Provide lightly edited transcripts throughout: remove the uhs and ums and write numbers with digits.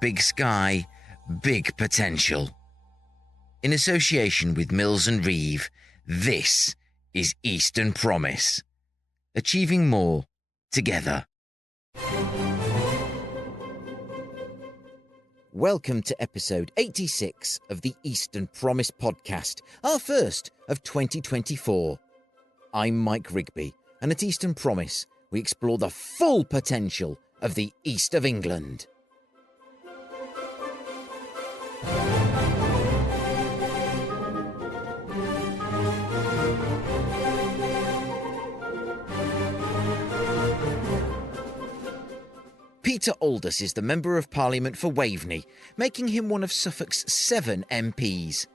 big sky, big potential. In association with Mills and Reeve, this is Eastern Promise. Achieving more together. Welcome to episode 86 of the Eastern Promise podcast, our first of 2024. I'm Mike Rigby, and at Eastern Promise, we explore the full potential of the East of England. Peter Aldous is the Member of Parliament for Waveney, making him one of Suffolk's 7 MPs.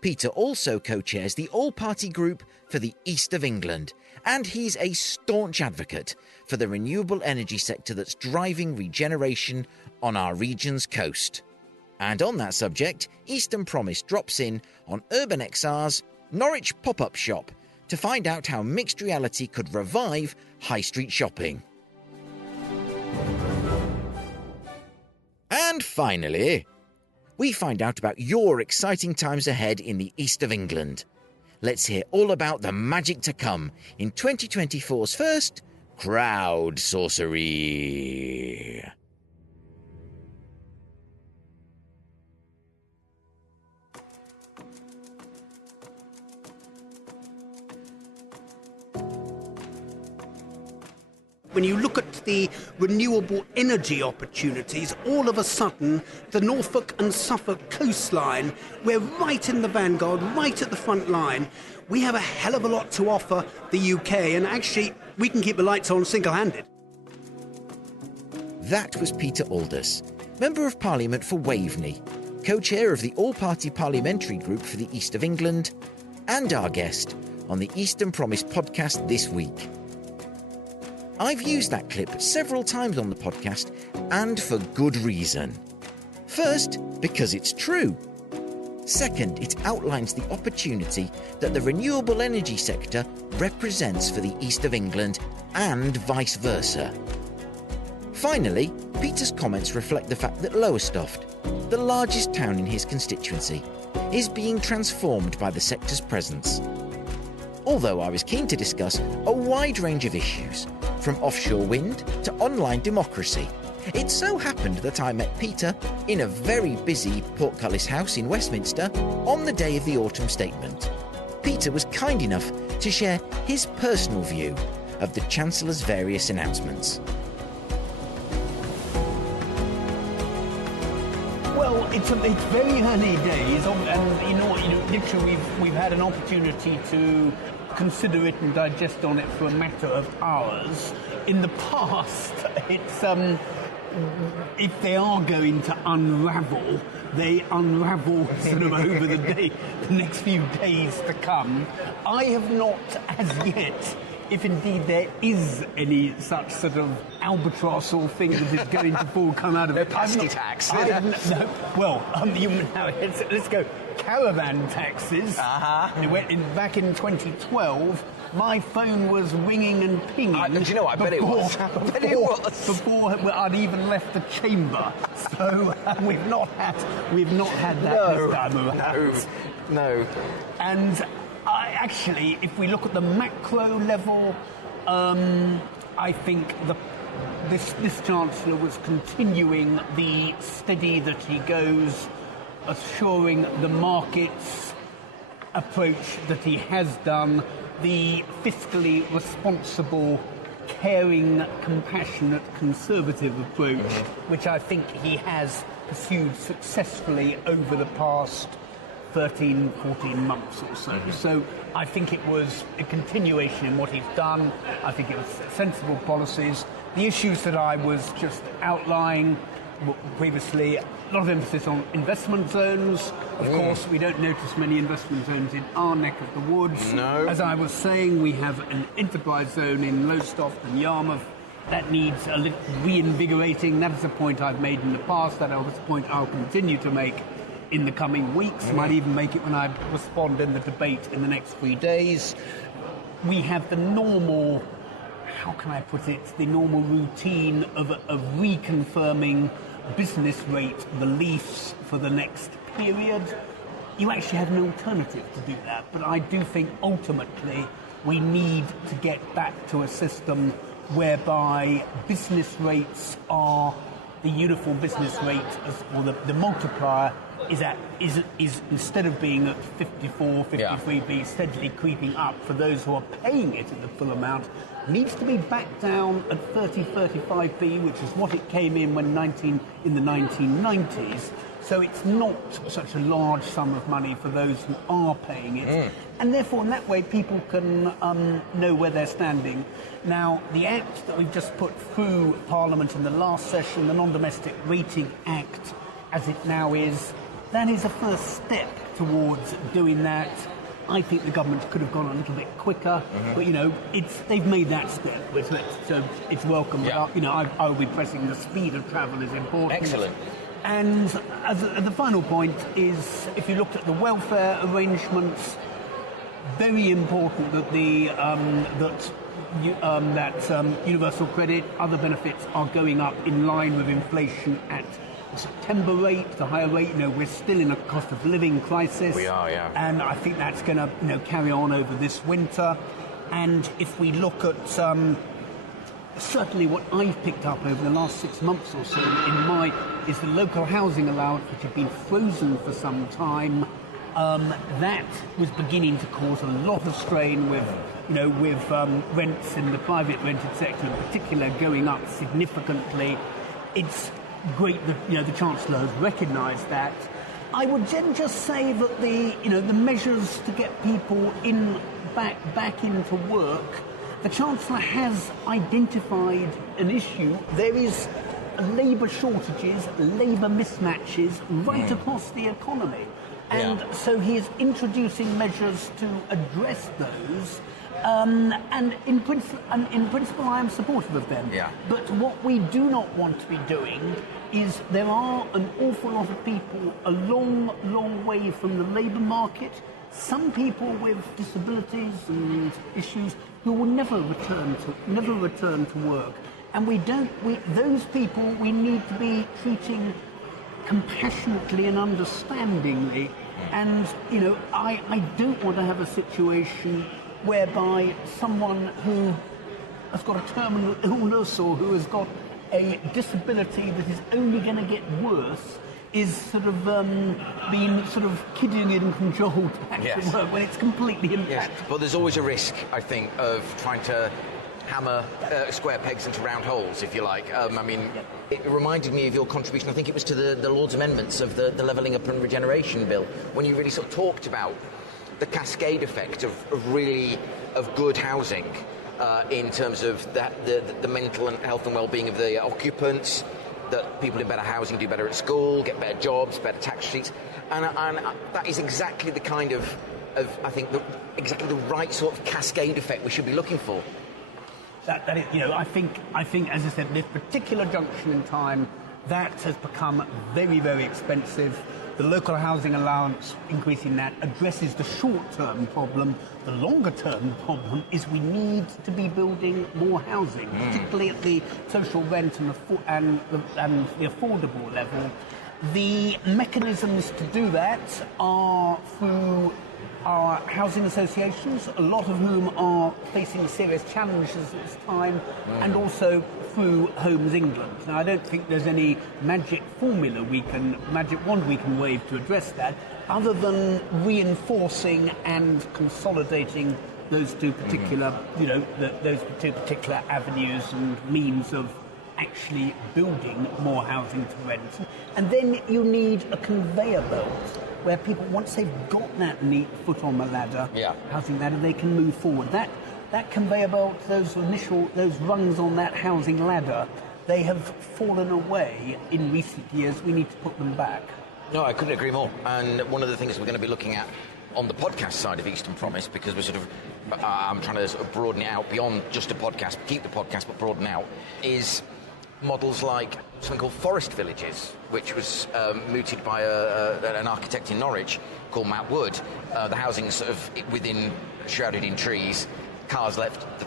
Peter also co-chairs the all-party group for the East of England, and he's a staunch advocate for the renewable energy sector that's driving regeneration on our region's coast. And on that subject, Eastern Promise drops in on UrbanXR's Norwich pop-up shop to find out how mixed reality could revive high street shopping. And finally, we find out about your exciting times ahead in the East of England. Let's hear all about the magic to come in 2024's first CROWDSOURCERY. When you look at the renewable energy opportunities, all of a sudden, the Norfolk and Suffolk coastline, we're right in the vanguard, right at the front line. We have a hell of a lot to offer the UK, and actually, we can keep the lights on single-handed. That was Peter Aldous, Member of Parliament for Waveney, co-chair of the all-party parliamentary group for the East of England, and our guest on the Eastern Promise podcast this week. I've used that clip several times on the podcast, and for good reason. First, because it's true. Second, it outlines the opportunity that the renewable energy sector represents for the East of England and vice versa. Finally, Peter's comments reflect the fact that Lowestoft, the largest town in his constituency, is being transformed by the sector's presence. Although I was keen to discuss a wide range of issues, from offshore wind to online democracy. It so happened that I met Peter in a very busy Portcullis house in Westminster on the day of the autumn statement. Peter was kind enough to share his personal view of the Chancellor's various announcements. Well, it's very early days, and literally we've had an opportunity to consider it and digest on it for a matter of hours. In the past, it's if they are going to unravel, they unravel sort of over the next few days to come. I have not as yet, if indeed there is any such sort of albatross or thing that is going to come out of it. Pasty tax. Let's go. Caravan taxes. Back in 2012, my phone was ringing and pinging. Do you know what? I bet it was. Before I'd even left the chamber. So we've not had that this time around. No. And actually, if we look at the macro level, I think this Chancellor was continuing the steady that he goes, assuring the markets approach that he has done, the fiscally responsible, caring, compassionate, conservative approach, which I think he has pursued successfully over the past 13, 14 months or so. So I think it was a continuation in what he's done. I think it was sensible policies. The issues that I was just outlining previously, a lot of emphasis on investment zones. Of course, we don't notice many investment zones in our neck of the woods. No. As I was saying, we have an enterprise zone in Lowestoft and Yarmouth. That needs a little reinvigorating. That is a point I've made in the past. That is a point I'll continue to make in the coming weeks. Might even make it when I respond in the debate in the next 3 days. We have the normal, how can I put it, the normal routine of reconfirming business rate reliefs for the next period, you actually have an alternative to do that. But I do think ultimately we need to get back to a system whereby business rates are the uniform business rate, or the multiplier is instead of being at 54, 53B, steadily creeping up for those who are paying it at the full amount, needs to be back down at 30, 35B, which is what it came in in the 1990s. So it's not such a large sum of money for those who are paying it. And therefore, in that way, people can know where they're standing. Now, the Act that we've just put through Parliament in the last session, the Non-Domestic Rating Act, as it now is, that is a first step towards doing that. I think the government could have gone a little bit quicker, but they've made that step, so it's welcome. Yeah. But I will be pressing the speed of travel is important. Excellent. And the final point is, if you looked at the welfare arrangements, very important that universal credit, other benefits are going up in line with inflation at the September rate, the higher rate. We're still in a cost of living crisis. We are, yeah. And I think that's going to carry on over this winter. And if we look at certainly what I've picked up over the last 6 months or so is the local housing allowance, which had been frozen for some time. That was beginning to cause a lot of strain with rents in the private rented sector in particular going up significantly. It's great that the Chancellor has recognised that. I would then just say that the measures to get people back into work, the Chancellor has identified an issue. There is labour shortages, labour mismatches right across the economy. And so he is introducing measures to address those. And in principle, I am supportive of them. Yeah. But what we do not want to be doing is there are an awful lot of people a long, long way from the labour market. Some people with disabilities and issues who will never return to work. And those people we need to be treating compassionately and understandingly. And I don't want to have a situation whereby someone who has got a terminal illness or who has got a disability that is only going to get worse is being kidding and controlled back to work when it's completely impactful. Yes. But there's always a risk, I think, of trying to hammer square pegs into round holes, if you like. It reminded me of your contribution, I think it was to the Lord's amendments of the Levelling Up and Regeneration Bill, when you really sort of talked about the cascade effect of good housing in terms of the mental and health and well-being of the occupants, that people in better housing do better at school, get better jobs, better tax sheets, and that is exactly the kind of I think exactly the right sort of cascade effect we should be looking for. That is, I think, as I said, this particular junction in time, that has become very, very expensive. The local housing allowance, increasing that, addresses the short-term problem. The longer-term problem is we need to be building more housing, particularly at the social rent and the affordable level. The mechanisms to do that are through our housing associations, a lot of whom are facing serious challenges at this time, and also through Homes England. Now, I don't think there's any magic magic wand we can wave to address that, other than reinforcing and consolidating those two particular, those two particular avenues and means of actually building more housing to rent. And then you need a conveyor belt where people, once they've got that neat foot on the ladder, housing ladder, they can move forward. That conveyor belt, those rungs on that housing ladder, they have fallen away in recent years. We need to put them back. No, I couldn't agree more. And one of the things we're going to be looking at on the podcast side of Eastern Promise, because we're I'm trying to broaden it out beyond just a podcast, keep the podcast but broaden out, is models like something called forest villages, which was mooted by an architect in Norwich called Matt Wood. The housing's shrouded in trees, cars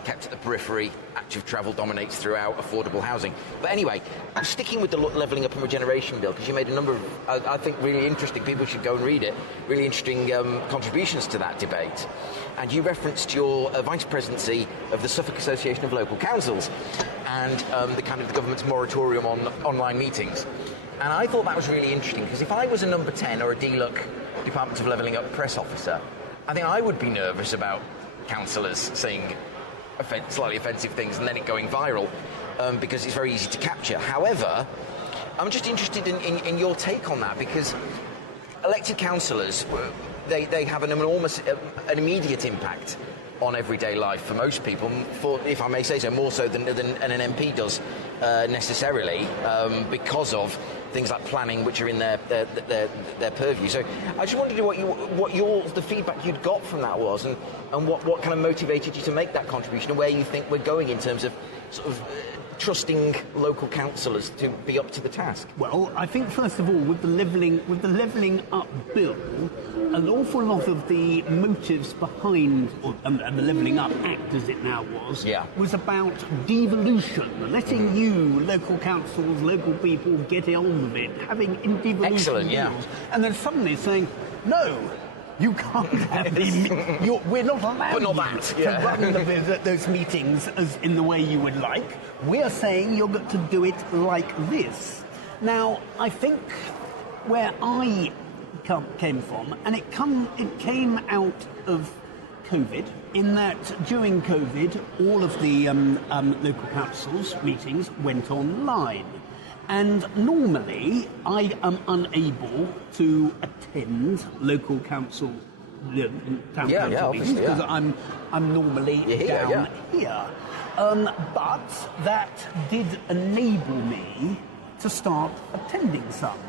kept at the periphery, active travel dominates throughout, affordable housing. But anyway, I'm sticking with the levelling up and regeneration bill because you made a number of, I think, really interesting, people should go and read it, really interesting contributions to that debate. And you referenced your vice presidency of the Suffolk Association of Local Councils and the kind of the government's moratorium on online meetings. And I thought that was really interesting because if I was a number 10 or a DLUC, Department of Levelling Up press officer, I think I would be nervous about councillors saying slightly offensive things and then it going viral because it's very easy to capture. However, I'm just interested in your take on that because elected councillors, they have an enormous, an immediate impact on everyday life for most people, for, if I may say so, more so than an MP does necessarily because of things like planning, which are in their purview. So I just wondered what the feedback you'd got from that was, and what kind of motivated you to make that contribution, and where you think we're going in terms of sort of trusting local councillors to be up to the task. Well, I think first of all, with the levelling up bill, an awful lot of the motives behind and the Levelling Up Act, as it now was about devolution, letting you, local councils, local people, get on with it, having devolution Excellent, bills, and then suddenly saying, no, you can't have we're not allowed to run those meetings as in the way you would like. We're saying you're going to do it like this. Now, I think where I came from, and it came out of COVID, in that during COVID, all of the local councils meetings went online. And normally, I am unable to attend local council, town council meetings because I'm normally down here. But that did enable me to start attending some.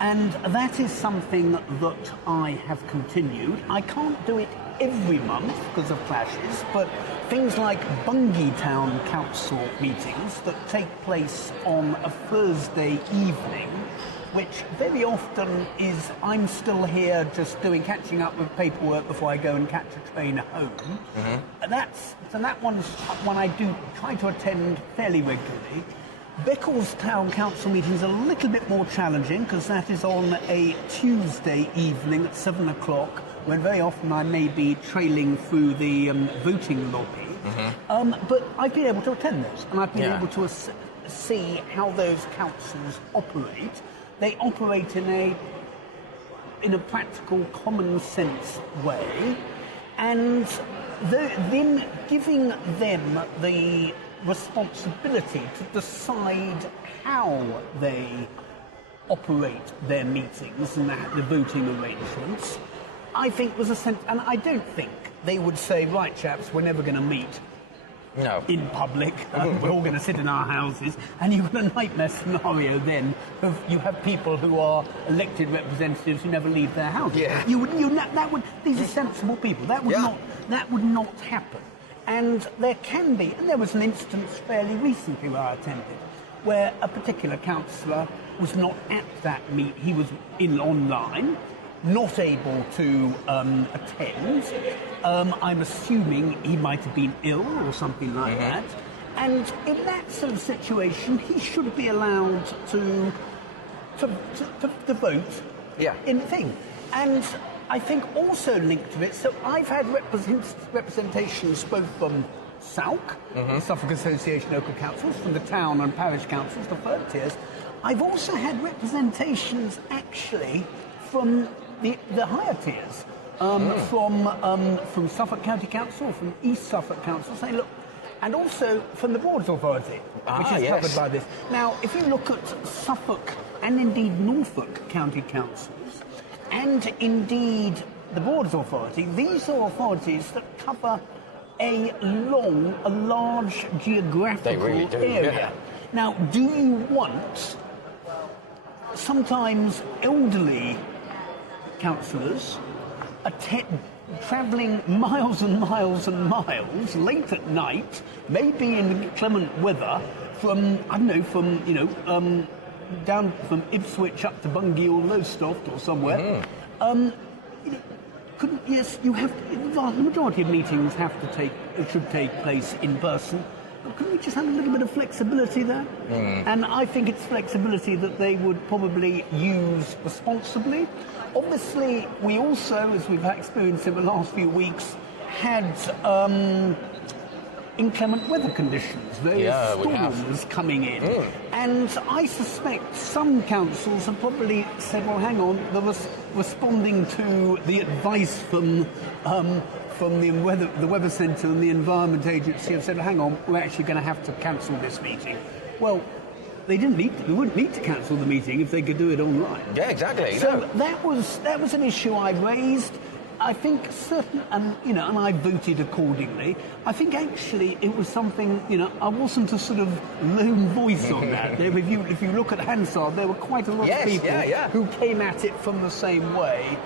And that is something that I have continued. I can't do it every month because of clashes, but things like Bungay Town Council meetings that take place on a Thursday evening, which very often is I'm still here just catching up with paperwork before I go and catch a train home. Mm-hmm. That one's one I do try to attend fairly regularly. Beccles Town Council meeting is a little bit more challenging because that is on a Tuesday evening at 7 o'clock, when very often I may be trailing through the voting lobby. Mm-hmm. But I've been able to attend those, and I've been able to see how those councils operate. They operate in a practical, common sense way, and then giving them the responsibility to decide how they operate their meetings and the voting arrangements, I think was a sense, and I don't think they would say, right chaps, we're never going to meet in public, we're all going to sit in our houses, and you've got a nightmare scenario then of you have people who are elected representatives who never leave their houses. These are sensible people. That would not happen. And there was an instance fairly recently where I attended, where a particular councillor was not at that meet. He was online, not able to attend. I'm assuming he might have been ill or something like that. And in that sort of situation, he should be allowed to vote in the thing. And I think also linked to it, so I've had representations both from SALC, the Suffolk Association of Local Councils, from the town and parish councils, the third tiers. I've also had representations actually from the higher tiers, from Suffolk County Council, from East Suffolk Council, saying, look, and also from the Boards Authority, which is covered by this. Now, if you look at Suffolk and indeed Norfolk County Councils, and indeed the Boards Authority, these are authorities that cover a large geographical area. Yeah. Now, do you want sometimes elderly councillors travelling miles and miles and miles late at night, maybe in inclement weather, from down from Ipswich up to Bungay or Lowestoft or somewhere, Yes, you have. The majority of meetings should take place in person. But couldn't we just have a little bit of flexibility there? And I think it's flexibility that they would probably use responsibly. Obviously, we also, as we've experienced in the last few weeks, had inclement weather conditions, various storms coming in. And I suspect some councils have probably said, well, hang on, they were responding to the advice from the Weather Centre and the Environment Agency have said, hang on, we're actually going to have to cancel this meeting. Well, they wouldn't need to cancel the meeting if they could do it online. Yeah, exactly. So that was an issue I raised. I think and I voted accordingly. I think actually it was something, I wasn't a sort of lone voice on that. If you look at Hansard, there were quite a lot of people who came at it from the same way.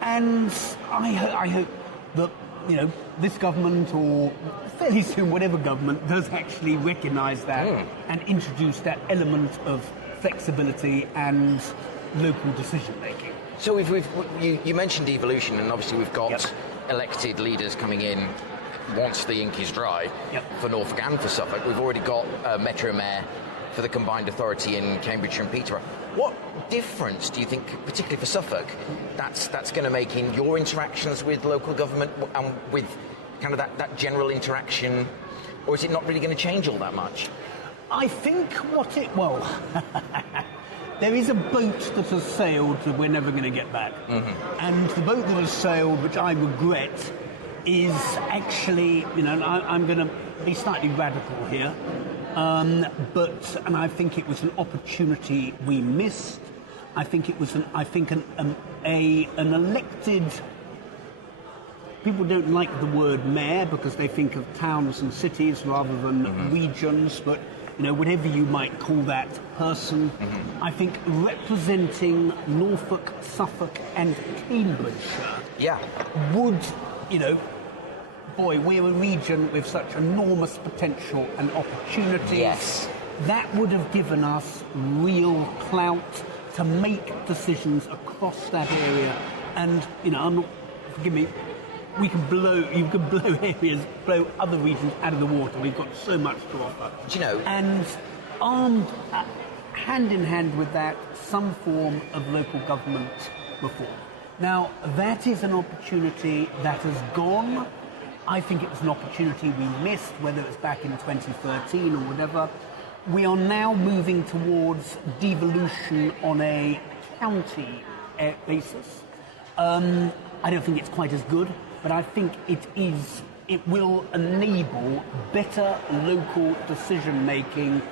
And I hope that, this government, or fairly soon whatever government, does actually recognise that and introduce that element of flexibility and local decision-making. So you mentioned devolution, and obviously we've got elected leaders coming in once the ink is dry for Norfolk and for Suffolk. We've already got a Metro Mayor for the combined authority in Cambridgeshire and Peterborough. What difference do you think, particularly for Suffolk, that's going to make in your interactions with local government and with kind of that general interaction, or is it not really going to change all that much? I think there is a boat that has sailed that we're never going to get back. And the boat that has sailed, which I regret, is actually, I'm going to be slightly radical here, and I think it was an opportunity we missed. I think it was an elected. People don't like the word mayor because they think of towns and cities rather than regions, but whatever you might call that person, I think representing Norfolk, Suffolk and Cambridgeshire would, we're a region with such enormous potential and opportunities. Yes. That would have given us real clout to make decisions across that area. And, forgive me, you can blow other regions out of the water. We've got so much to offer. And armed, hand in hand with that, some form of local government reform. Now, that is an opportunity that has gone. I think it was an opportunity we missed, whether it's back in 2013 or whatever. We are now moving towards devolution on a county basis. I don't think it's quite as good, but I think it will enable better local decision-making,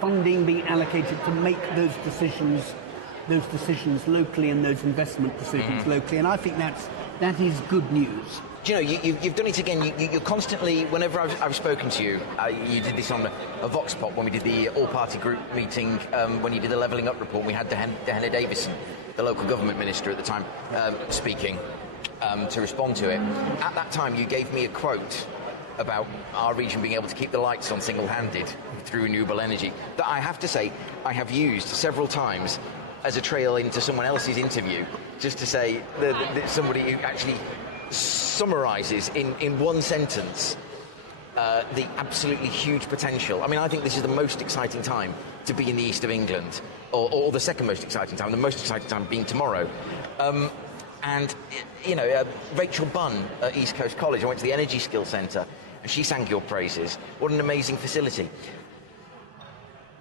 funding being allocated to make those decisions locally and those investment decisions locally. And I think that is good news. You've done it again. You're constantly, whenever I've spoken to you, you did this on a Vox Pop when we did the all-party group meeting, when you did the Levelling Up report. We had Dehenna Davison, the local government minister at the time, speaking to respond to it. At that time, you gave me a quote about our region being able to keep the lights on single-handed through renewable energy that I have to say I have used several times as a trail into someone else's interview, just to say that somebody who actually summarises in one sentence the absolutely huge potential. I mean, I think this is the most exciting time to be in the east of England, or the second most exciting time, the most exciting time being tomorrow. Rachel Bunn at East Coast College, I went to the Energy Skills Centre, and she sang your praises. What an amazing facility.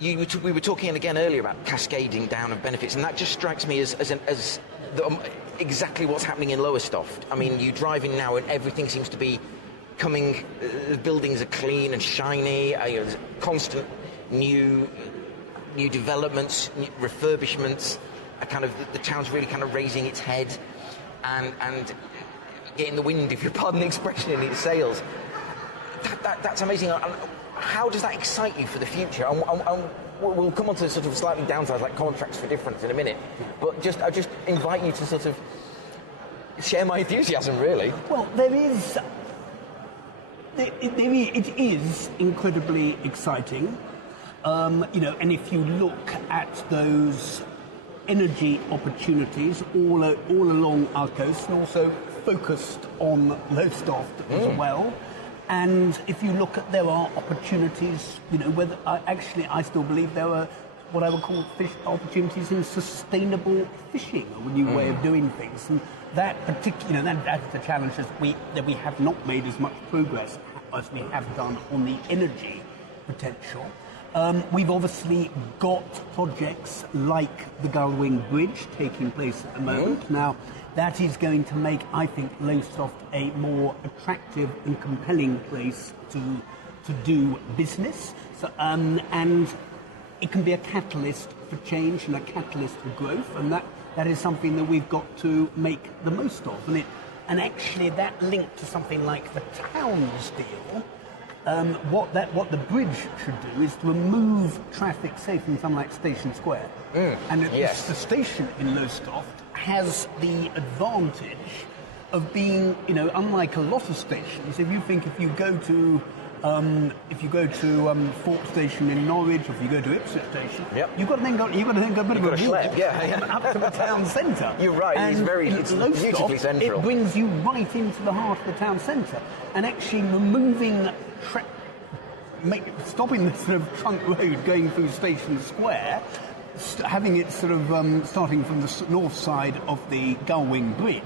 We were talking again earlier about cascading down of benefits, and that just strikes me as exactly what's happening in Lowestoft. I mean, you drive in now and everything seems to be coming, the buildings are clean and shiny, constant new developments, refurbishments, the town's really kind of raising its head and getting the wind, if you pardon the expression, in its sails. That's amazing. How does that excite you for the future? We'll come on to sort of slightly downsides like contracts for difference in a minute, but I just invite you to sort of share my enthusiasm, really. Well, it is incredibly exciting, and if you look at those energy opportunities all along our coast, and also focused on Lowestoft as well. And if you look at, there are opportunities, whether I still believe there are what I would call fish opportunities in sustainable fishing, a new way of doing things. And that particular, that's the challenge that we have not made as much progress as we have done on the energy potential. We've obviously got projects like the Gullwing Bridge taking place at the moment. Now, that is going to make, I think, Lowestoft a more attractive and compelling place to do business. So, and it can be a catalyst for change and a catalyst for growth, and that is something that we've got to make the most of. And actually, that linked to something like the Towns deal. What the bridge should do is to remove traffic, say, from something like Station Square. And the station in Lowestoft has the advantage of being, unlike a lot of stations. If you go to Fort Station in Norwich, or if you go to Ipswich Station, you've got to then go a bit of a walk up to the town centre. You're right. And it's beautifully central. It brings you right into the heart of the town centre, and actually removing stopping the sort of trunk road going through Station Square, having it sort of starting from the north side of the Gullwing Bridge,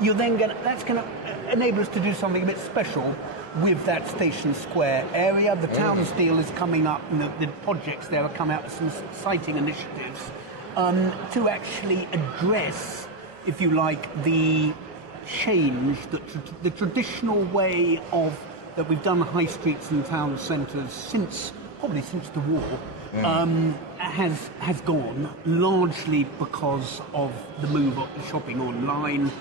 that's going to enable us to do something a bit special with that Station Square area. The Towns deal is coming up, and the projects there are coming out with some exciting initiatives to actually address, if you like, the change, the traditional way of that we've done high streets and town centres probably since the war, has gone, largely because of the move of shopping online,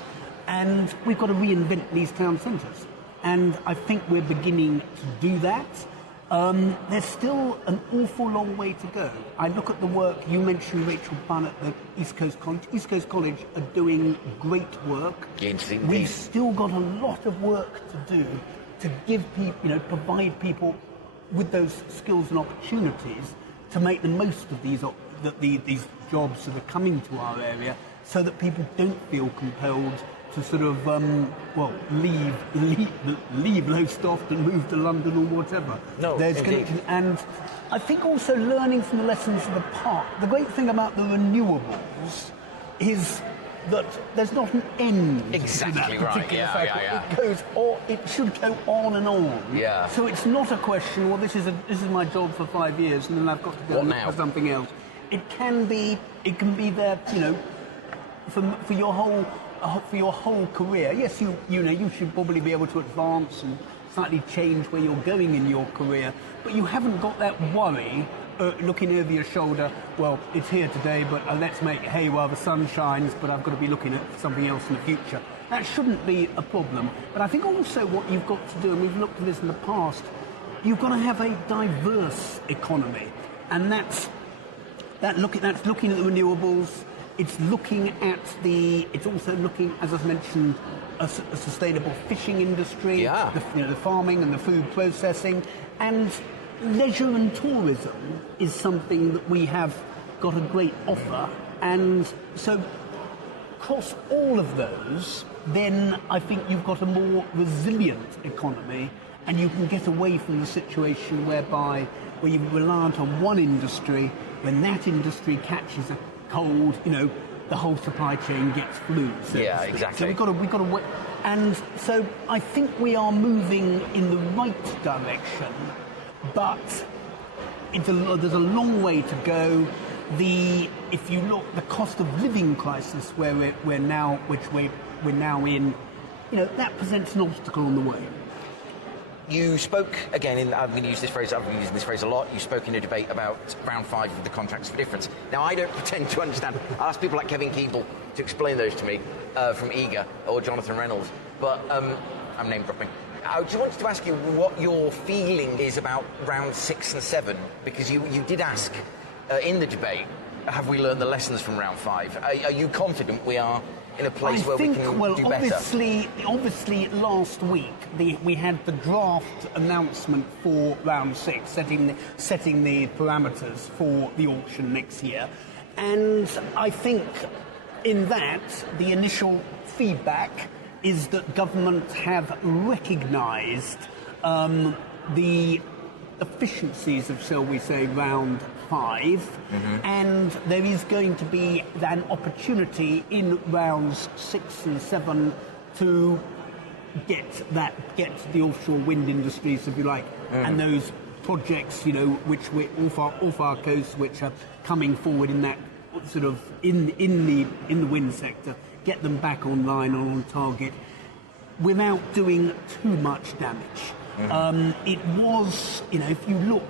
and we've got to reinvent these town centres. And I think we're beginning to do that. There's still an awful long way to go. I look at the work, you mentioned Rachel Bunn at the East Coast College. East Coast College are doing great work. We've still got a lot of work to do to give people, provide people with those skills and opportunities to make the most of these jobs that are coming to our area, so that people don't feel compelled to sort of, leave Lowestoft and move to London or whatever. No, indeed. And I think also learning from the lessons of the past. The great thing about the renewables is that there's not an end to that particular cycle. It should go on and on. Yeah. So it's not a question, well, this is my job for 5 years and then I've got to go look for something else. It can be there, for your whole career. Yes, you should probably be able to advance and slightly change where you're going in your career, but you haven't got that worry looking over your shoulder. Well, it's here today, but let's make hay while the sun shines, but I've got to be looking at something else in the future. That shouldn't be a problem. But I think also what you've got to do, and we've looked at this in the past, you've got to have a diverse economy, and that's looking at the renewables. It's also looking, as I've mentioned, a sustainable fishing industry, the farming and the food processing, and leisure and tourism is something that we have got a great offer. And so across all of those, then I think you've got a more resilient economy, and you can get away from the situation where you're reliant on one industry. When that industry catches a cold, the whole supply chain gets flu. Exactly. So we've got to wait. And so I think we are moving in the right direction, but there's a long way to go. If you look, the cost of living crisis where we're now in, that presents an obstacle on the way. You spoke again, I'm going to use this phrase, I've been using this phrase a lot, you spoke in a debate about round 5 of the contracts for difference. Now, I don't pretend to understand. I'll ask people like Kevin Keeble to explain those to me from Eager, or Jonathan Reynolds, but I'm name dropping. I just wanted to ask you what your feeling is about round 6 and 7, because you did ask in the debate, have we learned the lessons from round 5? Are you confident we are in a place where we can do better? Obviously, last week we had the draft announcement for round 6, setting the parameters for the auction next year, And I think in that, the initial feedback is that governments have recognised the efficiencies of, shall we say, round 5, and there is going to be an opportunity in rounds 6 and 7 to get the offshore wind industries, if you like, and those projects, you know, which we're off our coast, which are coming forward in that sort of in the wind sector, get them back online or on target without doing too much damage. It was, you know, if you look,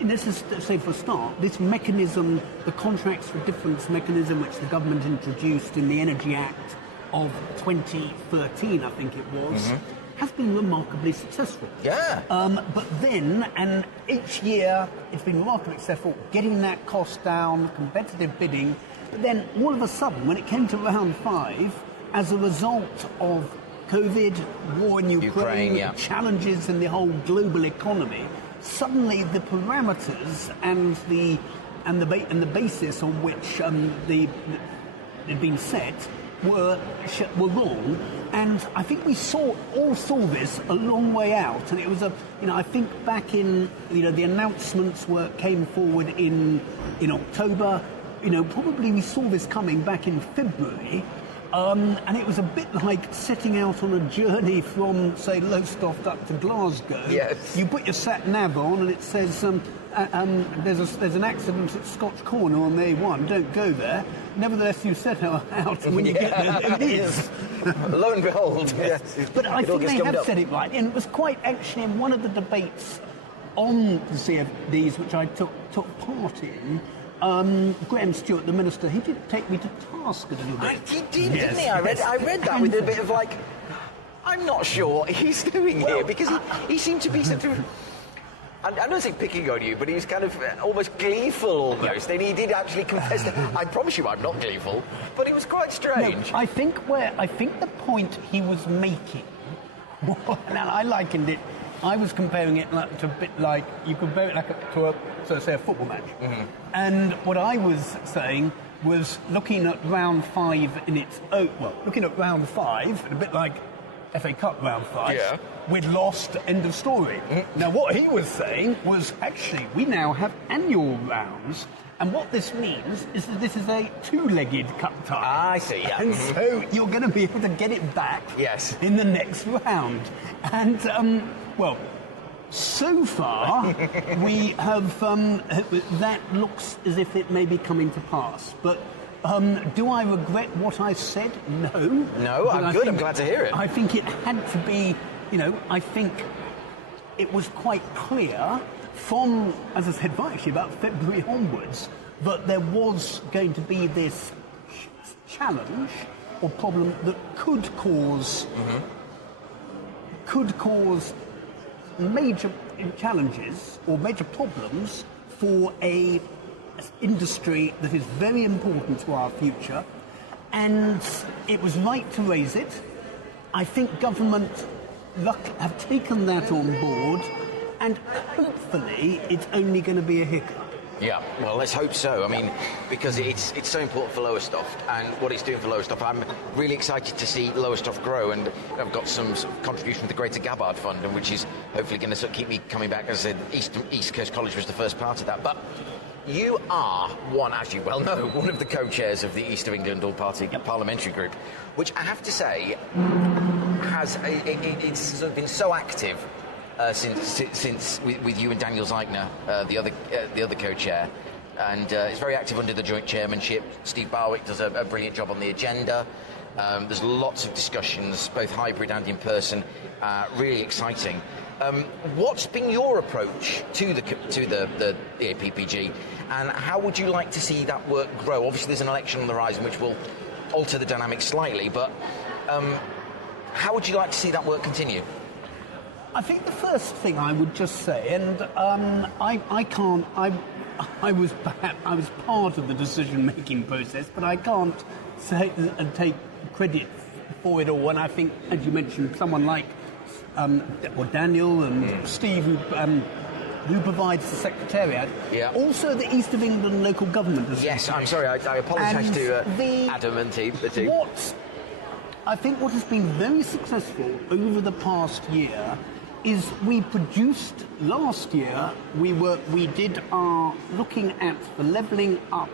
this is, say for a start, this mechanism, the contracts for difference mechanism, which the government introduced in the Energy Act of 2013, I think it was, has been remarkably successful. Yeah. But then, and each year, it's been remarkably successful, getting that cost down, competitive bidding. But then, all of a sudden, when it came to round 5, as a result of COVID, war in Ukraine, yeah. challenges in the whole global economy, suddenly the parameters and the basis on which they'd been set were wrong, and I think we all saw this a long way out, and it was I think back in, the announcements came forward in October, probably we saw this coming back in February, and it was a bit like setting out on a journey from, say, Lowestoft up to Glasgow. Yes. You put your sat nav on and it says there's an accident at Scotch Corner on the A1, don't go there. Nevertheless, you set out, and when you get there it is. Lo and behold, yes. But I think they have said it right, and it was quite actually in one of the debates on the CFDs, which I took part in. Graham Stewart, the minister, he did take me to task a little bit. He did, didn't he? I read that with a bit of like, I'm not sure what he's doing here, because he seemed to be sort of, I don't think picking on you, but he was kind of almost gleeful almost, and he did actually confess that. I promise you I'm not gleeful, but it was quite strange. No, I think the point he was making, and I likened it, I was comparing it to a bit like, you compare it to a football match. And what I was saying was looking at round 5 in its own, looking at round 5, a bit like FA Cup round 5, yeah. We'd lost, end of story. Now what he was saying was, actually, we now have annual rounds, and what this means is that this is a 2-legged cup tie. I see, yeah. And so you're going to be able to get it back in the next round. And, so far, we have, that looks as if it may be coming to pass. But do I regret what I said? No. No, I'm good. I'm glad to hear it. I think it had to be, I think it was quite clear from, as I said, actually about February onwards, that there was going to be this challenge or problem that could cause major challenges or major problems for a industry that is very important to our future, and it was right to raise it. I think government have taken that on board, and hopefully it's only going to be a hiccup. Yeah, well, let's hope so. I mean, because it's so important for Lowestoft and what it's doing for Lowestoft. I'm really excited to see Lowestoft grow, and I've got some sort of contribution to the Greater Gabbard Fund, and which is hopefully going to sort of keep me coming back. As I said, East Coast College was the first part of that. But you are one, as you well know, one of the co-chairs of the East of England All-Party Parliamentary Group, which I have to say it's sort of been so active since with you and Daniel Zeichner, the other co-chair, and it's very active under the joint chairmanship. Steve Barwick does a brilliant job on the agenda. There's lots of discussions, both hybrid and in person. Really exciting. What's been your approach to the EAPPG, and how would you like to see that work grow? Obviously, there's an election on the horizon which will alter the dynamics slightly, but how would you like to see that work continue? I think the first thing I would just say, and I was part of the decision-making process, but I can't say and take credit for it all. And I think, as you mentioned, someone like Daniel and Steve, who who provides the Secretariat. Yeah. Also the East of England Local Government Association. Yes, I'm sorry, I apologise to Adam and the team. I think what has been very successful over the past year is we produced last year. We did our looking at the levelling up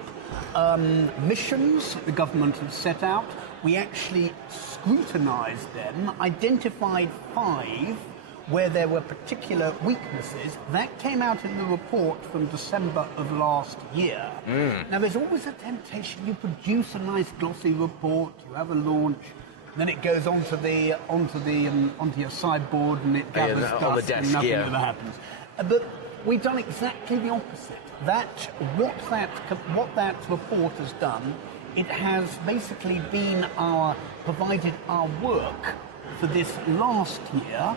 missions that the government had set out. We actually scrutinised them, identified 5 where there were particular weaknesses. That came out in the report from December of last year. Now, there's always a temptation. You produce a nice glossy report, you have a launch, then it goes onto your sideboard and it gathers dust on the desk, and nothing ever happens. But we've done exactly the opposite. What that report has done, it has basically been provided our work for this last year,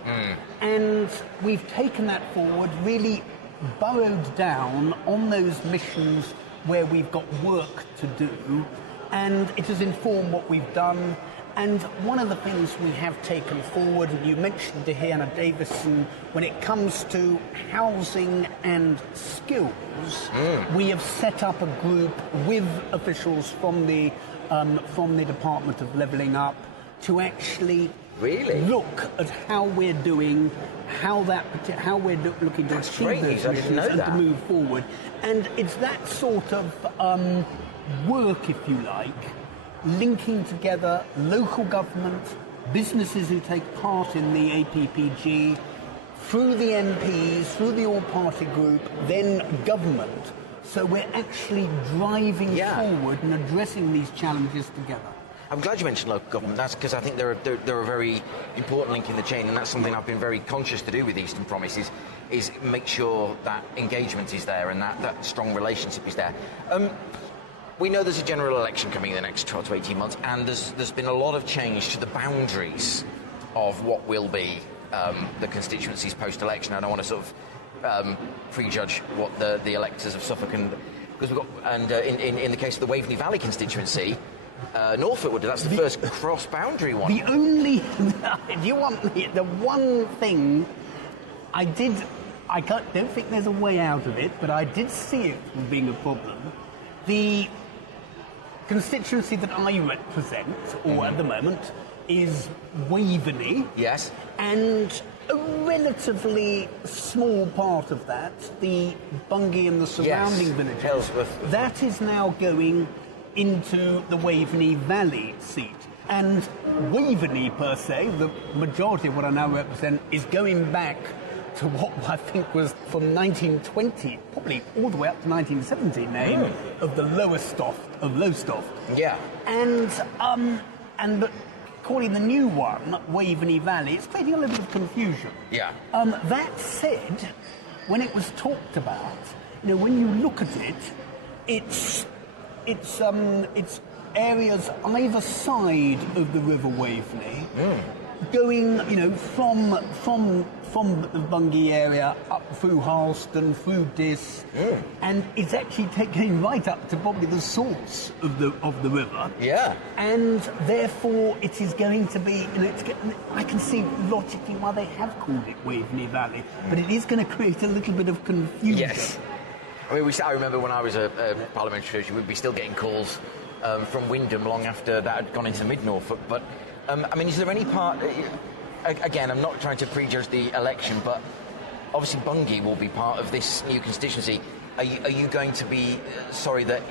and we've taken that forward, really burrowed down on those missions where we've got work to do, and it has informed what we've done. And one of the things we have taken forward, and you mentioned Deanna Davison, when it comes to housing and skills, we have set up a group with officials from the Department of Levelling Up to actually look at how we're doing, how we're looking to achieve those missions and to move forward. And it's that sort of work, if you like, linking together local government, businesses who take part in the APPG, through the MPs, through the all-party group, then government. So we're actually driving forward and addressing these challenges together. I'm glad you mentioned local government. That's because I think they're a very important link in the chain, and that's something I've been very conscious to do with Eastern Promise is make sure that engagement is there and that strong relationship is there. We know there's a general election coming in the next 12 to 18 months, and there's been a lot of change to the boundaries of what will be the constituencies post-election. I don't want to sort of prejudge what the electors of Suffolk because we've got in the case of the Waveney Valley constituency. Norfolk would do. That's the first cross-boundary one. The only... Do you want the one thing I don't think there's a way out of it, but I did see it being a problem. The constituency that I represent, or at the moment, is Waveney. Yes. And a relatively small part of that, the Bungay and the surrounding villages, Ellsworth. that is now going into the Waveney Valley seat. And Waveney, per se, the majority of what I now represent, is going back to what I think was from 1920, probably all the way up to 1970, name of the Lowestoft. Yeah. But calling the new one Waveney Valley, it's creating a little bit of confusion. Yeah. That said, when it was talked about, when you look at it, it's areas either side of the River Waveney, going, from the Bungay area up through Harleston, through Diss, and it's actually taking right up to probably the source of the river. Yeah. And therefore, it is going to be. I can see logically why they have called it Waveney Valley, but it is going to create a little bit of confusion. Yes. I mean, I remember when I was a parliamentary judge, we'd be still getting calls from Wymondham long after that had gone into Mid-Norfolk. But, I mean, is there any part... Again, I'm not trying to prejudge the election, but obviously Bungay will be part of this new constituency. Are you going to be sorry that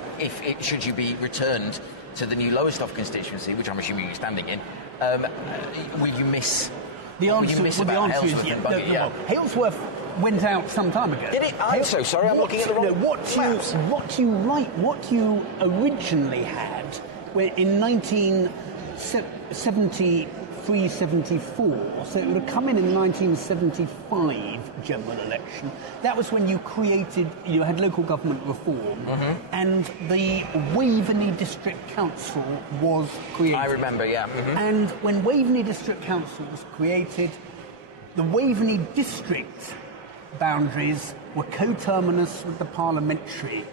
should you be returned to the new Lowestoft constituency, which I'm assuming you're standing in, will you miss... The answer is Halesworth yes. Halesworth went out some time ago. Did it? I'm so sorry. I'm looking at the wrong maps. What you originally had, where in 1973-74, so it would have come in the 1975 general election. That was when you had local government reform, and the Waveney District Council was created. I remember, yeah. And when Waveney District Council was created, the Waveney District boundaries were coterminous with the parliamentary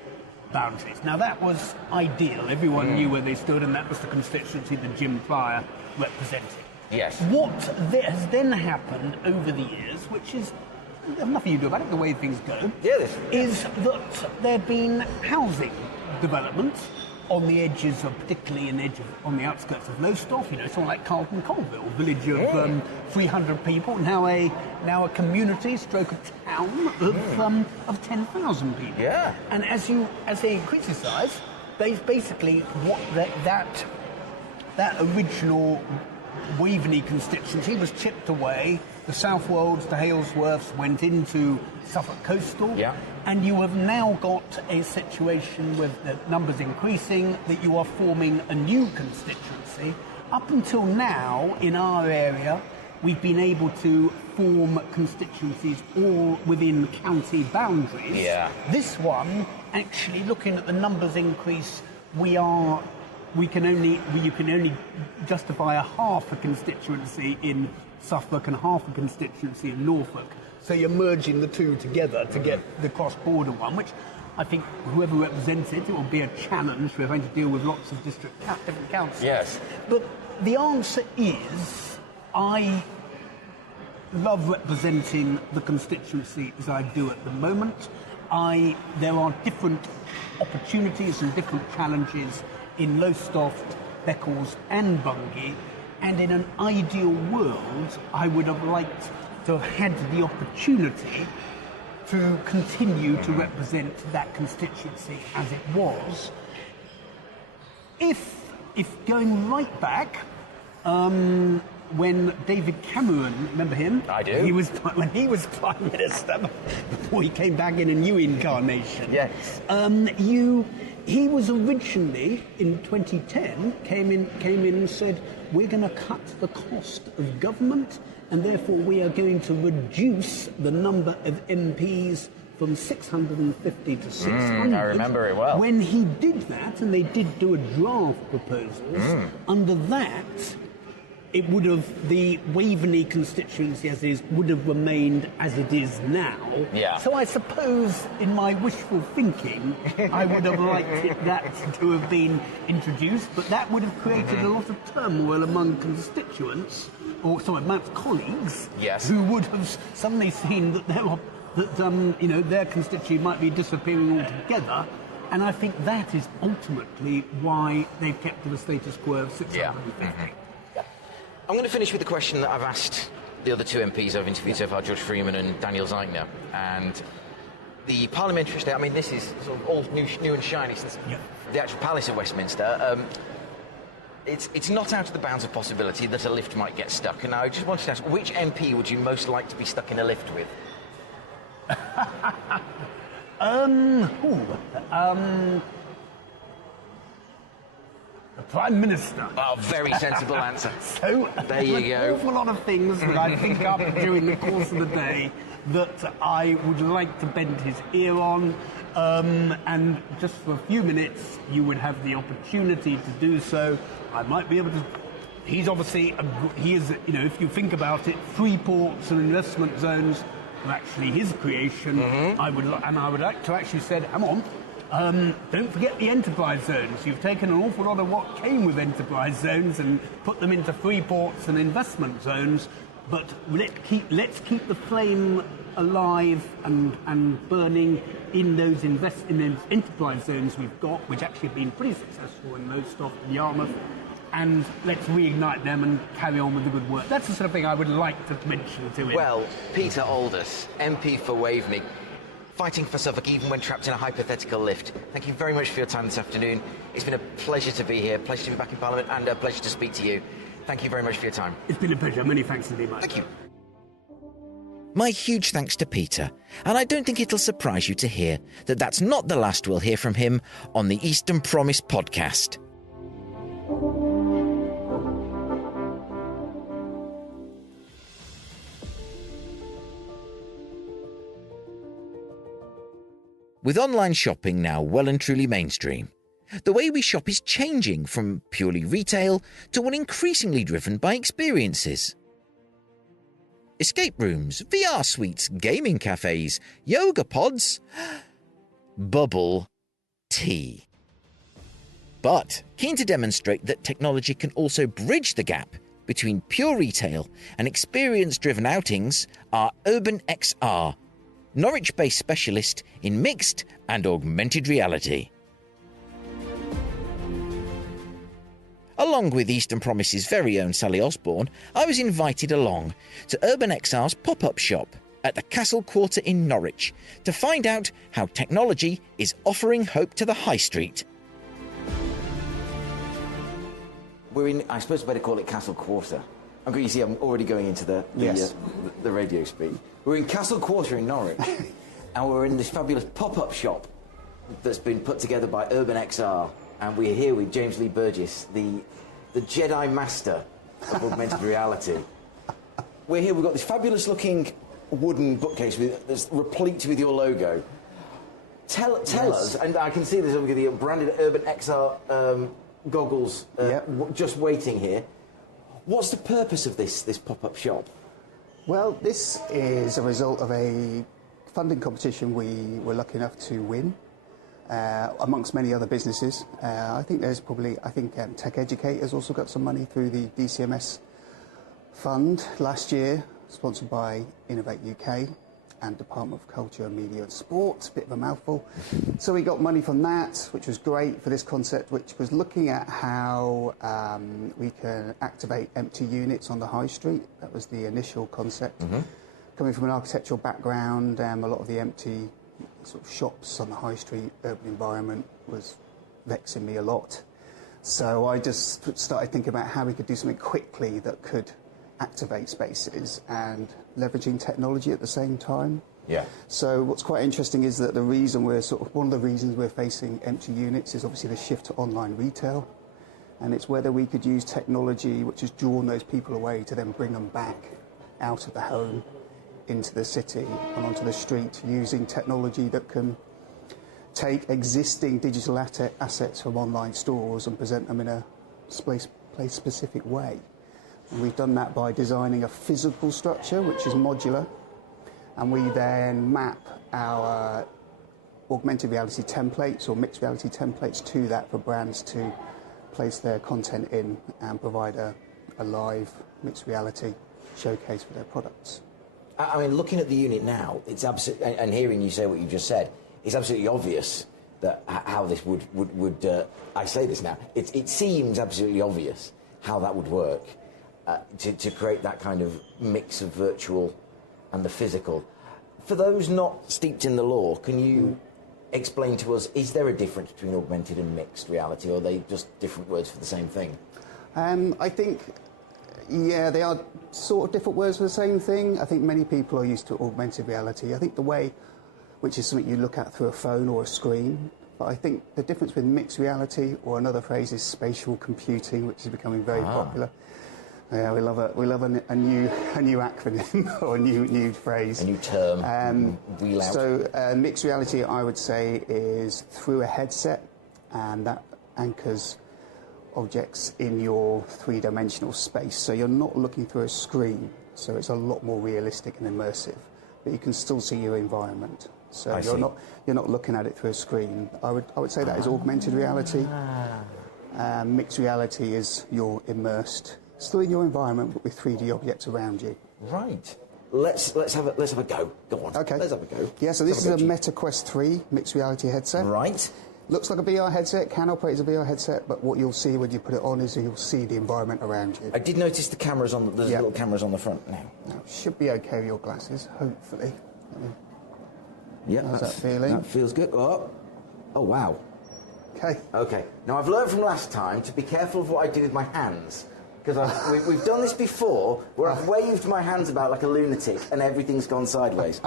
boundaries. Now, that was ideal. Everyone knew where they stood, and that was the constituency that Jim Pryor represented. Yes. What has then happened over the years, which is there's nothing you do about it, the way things go, Yeah, is that there have been housing developments on the edges of, particularly on the outskirts of Lowestoft, somewhere like Carlton Colville, village of 300 people, now a community stroke of town of 10,000 people. Yeah. And as they increase in size, basically what that original Waveney constituency was chipped away. The South Wolds, the Halesworths went into Suffolk Coastal. Yeah. And you have now got a situation with the numbers increasing, that you are forming a new constituency. Up until now, in our area, we've been able to form constituencies all within county boundaries. Yeah. This one, actually, looking at the numbers increase, you can only justify a half a constituency in Suffolk and half a constituency in Norfolk. So you're merging the two together to get the cross-border one, which I think whoever represents it will be a challenge. We're going to deal with lots of different councils. Yes. But the answer is, I love representing the constituency as I do at the moment. There are different opportunities and different challenges in Lowestoft, Beccles and Bungay, and in an ideal world, I would have liked to have had the opportunity to continue to represent that constituency as it was. If going right back, when David Cameron, remember him? I do. When he was Prime Minister, before he came back in a new incarnation. Yes. He was originally, in 2010, came in and said, we're going to cut the cost of government, and therefore we are going to reduce the number of MPs from 650 to 600. I remember it well. When he did that, and they did do a draft proposals, under that, it would have, the Waveney constituency as is, would have remained as it is now. Yeah. So I suppose, in my wishful thinking, I would have liked that to have been introduced, but that would have created a lot of turmoil among constituents, or amongst colleagues, yes, who would have suddenly seen that their constituency might be disappearing altogether. And I think that is ultimately why they've kept to the status quo of 650. I'm going to finish with the question that I've asked the other two MPs I've interviewed so far, George Freeman and Daniel Zeichner. And the parliamentary state, I mean, this is sort of all new and shiny since the actual Palace at Westminster. It's not out of the bounds of possibility that a lift might get stuck. And I just wanted to ask, which MP would you most like to be stuck in a lift with? The Prime Minister. Oh, very sensible answer. So, there you go. An awful lot of things that I think up during the course of the day that I would like to bend his ear on, and just for a few minutes you would have the opportunity to do so. I might be able to. He's obviously, if you think about it, free ports and investment zones are actually his creation. I would like to actually say, hang on. Don't forget the enterprise zones. You've taken an awful lot of what came with enterprise zones and put them into free ports and investment zones, but let's keep the flame alive and burning in those enterprise zones we've got, which actually have been pretty successful in Lowestoft and Yarmouth, and let's reignite them and carry on with the good work. That's the sort of thing I would like to mention to him. Well, Peter Aldous, MP for Waveney, fighting for Suffolk even when trapped in a hypothetical lift. Thank you very much for your time this afternoon. It's been a pleasure to be here, pleasure to be back in Parliament, and a pleasure to speak to you. Thank you very much for your time. It's been a pleasure. Many thanks indeed, Mike. Thank you. My huge thanks to Peter, and I don't think it'll surprise you to hear that that's not the last we'll hear from him on the Eastern Promise podcast. With online shopping now well and truly mainstream, the way we shop is changing from purely retail to one increasingly driven by experiences. Escape rooms, VR suites, gaming cafes, yoga pods, bubble tea. But keen to demonstrate that technology can also bridge the gap between pure retail and experience-driven outings are UrbanXR, Norwich-based specialist in mixed and augmented reality. Along with Eastern Promise's very own Sally Osborne, I was invited along to UrbanXR's pop-up shop at the Castle Quarter in Norwich to find out how technology is offering hope to the high street. We're in, I suppose I better call it Castle Quarter. You see, I'm already going into the radio speak. We're in Castle Quarter in Norwich, and we're in this fabulous pop-up shop that's been put together by UrbanXR, and we're here with James Lee Burgess, the Jedi Master of augmented reality. We're here, we've got this fabulous-looking wooden bookcase that's replete with your logo. Tell us, and I can see there's the branded UrbanXR goggles just waiting here. What's the purpose of this pop-up shop? Well, this is a result of a funding competition we were lucky enough to win, amongst many other businesses. I think Tech Educator's also got some money through the DCMS fund last year, sponsored by Innovate UK and Department of Culture, Media and Sport, bit of a mouthful. So we got money from that, which was great for this concept, which was looking at how we can activate empty units on the high street. That was the initial concept. Coming from an architectural background, a lot of the empty sort of shops on the high street, urban environment was vexing me a lot. So I just started thinking about how we could do something quickly that could activate spaces and leveraging technology at the same time. Yeah. So what's quite interesting is that one of the reasons we're facing empty units is obviously the shift to online retail, and it's whether we could use technology which has drawn those people away to then bring them back out of the home into the city and onto the street, using technology that can take existing digital assets from online stores and present them in a place-specific way. And we've done that by designing a physical structure which is modular, and we then map our augmented reality templates or mixed reality templates to that for brands to place their content in and provide a live mixed reality showcase for their products. I mean, looking at the unit now, it's absolutely, and hearing you say what you just said, it's absolutely obvious that how this would I say this now, it seems absolutely obvious how that would work. To create that kind of mix of virtual and the physical. For those not steeped in the lore, can you explain to us, is there a difference between augmented and mixed reality, or are they just different words for the same thing? I think, they are sort of different words for the same thing. I think many people are used to augmented reality. I think the way, which is something you look at through a phone or a screen, but I think the difference with mixed reality, or another phrase, is spatial computing, which is becoming very popular. Yeah, we love a new acronym or a new phrase. A new term. Wheel out. So mixed reality, I would say, is through a headset, and that anchors objects in your three-dimensional space. So you're not looking through a screen, so it's a lot more realistic and immersive, but you can still see your environment. So you're not looking at it through a screen. I would say that is augmented reality. Mixed reality is you're immersed, still in your environment, but with 3D objects around you. Right. Let's have a go. Go on. Okay. Let's have a go. Yeah. So this is a Meta Quest 3 mixed reality headset. Right. Looks like a VR headset. Can operate as a VR headset, but what you'll see when you put it on is you'll see the environment around you. I did notice the cameras on. There's little cameras on the front now. Now, it should be okay with your glasses, hopefully. Yeah. How's that feeling? That feels good. Oh wow. Okay. Okay. Now I've learned from last time to be careful of what I do with my hands. Because we've done this before, where I've waved my hands about like a lunatic and everything's gone sideways.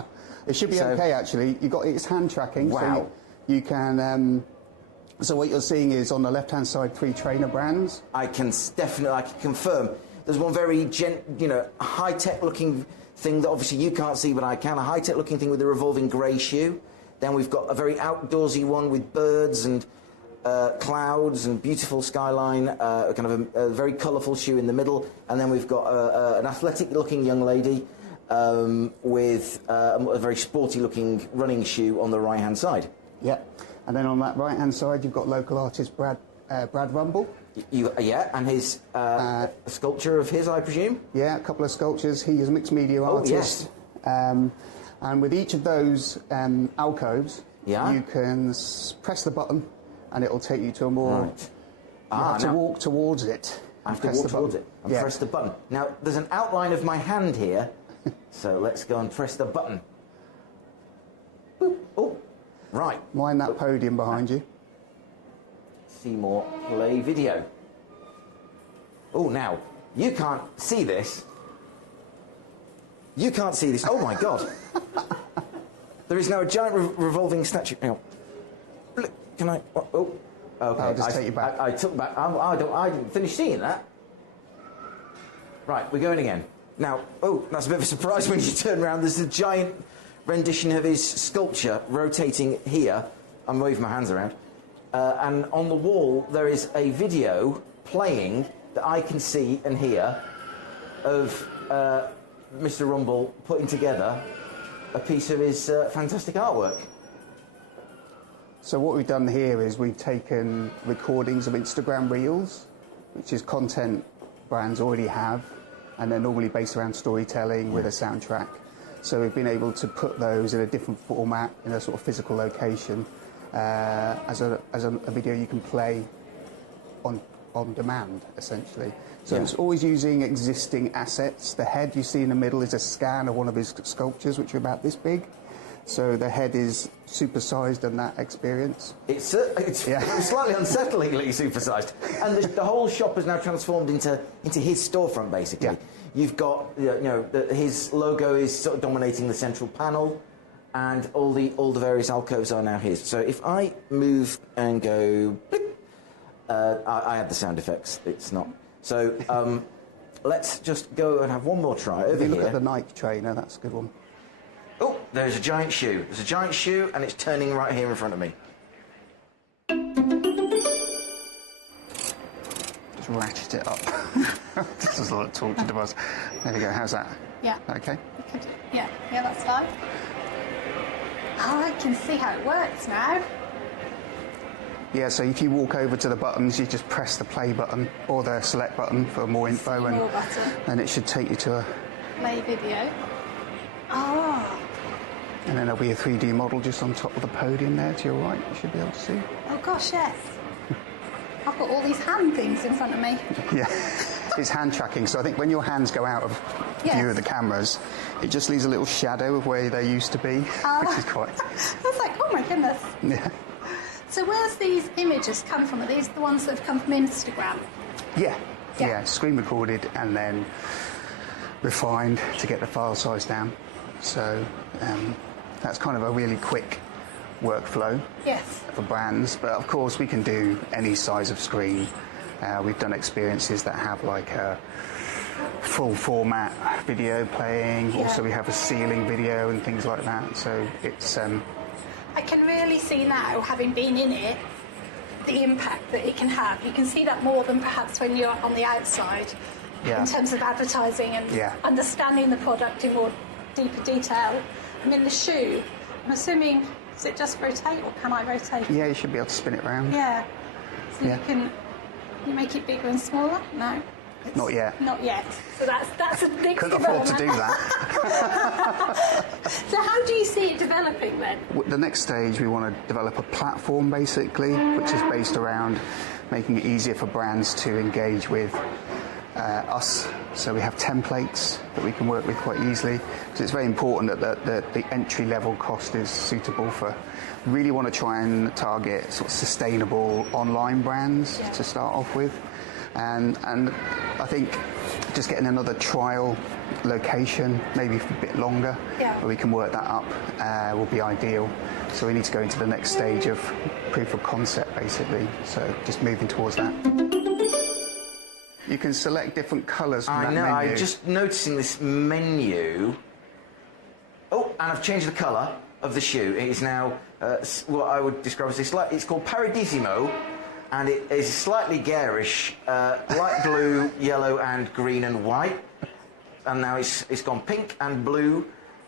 It should be okay, actually. It's hand tracking. Wow. So you can... so what you're seeing is, on the left-hand side, 3 trainer brands. I can confirm. There's one very, high-tech looking thing that obviously you can't see, but I can. A high-tech looking thing with a revolving grey shoe. Then we've got a very outdoorsy one with birds and... clouds and beautiful skyline, kind of a very colourful shoe in the middle, and then we've got an athletic-looking young lady with a very sporty-looking running shoe on the right-hand side. Yeah, and then on that right-hand side, you've got local artist Brad Rumble. Yeah, and his a sculpture of his, I presume? Yeah, a couple of sculptures. He is a mixed media artist. Yes. And with each of those alcoves, Yeah. you can press the button and it'll take you to a more... Right. You have to walk towards it. I have to walk towards it and press the button. Now, there's an outline of my hand here, so let's go and press the button. Boop. Oh, right. Mind that podium behind you. See more play video. Oh, now, you can't see this. You can't see this. Oh, my God. There is now a giant revolving statue. Hang on. Look, can I... Oh, okay. I'll just take you back. I took back... I didn't finish seeing that. Right, we're going again. Now, oh, that's a bit of a surprise when you turn around. There's a giant rendition of his sculpture rotating here. I'm waving my hands around. And on the wall, there is a video playing that I can see and hear of Mr. Rumble putting together a piece of his fantastic artwork. So what we've done here is we've taken recordings of Instagram Reels, which is content brands already have, and they're normally based around storytelling with a soundtrack. So we've been able to put those in a different format, in a sort of physical location, as a video you can play on demand, essentially. So it's always using existing assets. The head you see in the middle is a scan of one of his sculptures, which are about this big. So the head is supersized in that experience. It's slightly unsettlingly supersized. And the whole shop is now transformed into his storefront, basically. Yeah. You've got, his logo is sort of dominating the central panel, and all the various alcoves are now his. So if I move and go... I had the sound effects. It's not... So let's just go and have one more try over here. If you look at the Nike trainer, that's a good one. Oh, there's a giant shoe. There's a giant shoe, and it's turning right here in front of me. Just ratchet it up. This is a little torture device. There we go. How's that? Yeah. Okay. Yeah, that's fine. Oh, I can see how it works now. Yeah, so if you walk over to the buttons, you just press the play button or the select button for more info, and it should take you to a... Play video. Oh. And then there'll be a 3D model just on top of the podium there to your right, you should be able to see. Oh gosh, yes. I've got all these hand things in front of me. Yeah, it's hand tracking, so I think when your hands go out of view of the cameras, it just leaves a little shadow of where they used to be, which is quite... I was like, oh my goodness. Yeah. So where's these images come from? Are these the ones that have come from Instagram? Yeah, screen recorded and then refined to get the file size down. So that's kind of a really quick workflow for brands. But of course, we can do any size of screen. We've done experiences that have like a full format video playing. Yeah. Also, we have a ceiling video and things like that. So it's... I can really see now, having been in it, the impact that it can have. You can see that more than perhaps when you're on the outside in terms of advertising and understanding the product in more deeper detail. I mean, the shoe, I'm assuming, does it just rotate or can I rotate? Yeah, you should be able to spin it around. Yeah. So you make it bigger and smaller? No. Not yet. Not yet. So that's a big Couldn't afford to do that. So how do you see it developing then? The next stage, we want to develop a platform, basically, which is based around making it easier for brands to engage with us. So we have templates that we can work with quite easily. So it's very important that the entry-level cost is suitable for... We really want to try and target sort of sustainable online brands to start off with. And I think just getting another trial location, maybe for a bit longer, where we can work that up, will be ideal. So we need to go into the next stage of proof of concept, basically. So just moving towards that. You can select different colours from that menu. I know, I'm just noticing this menu. Oh, and I've changed the colour of the shoe. It is now what I would describe as it's called Paradisimo. And it is slightly garish, light blue, yellow and green and white. And now it's gone pink and blue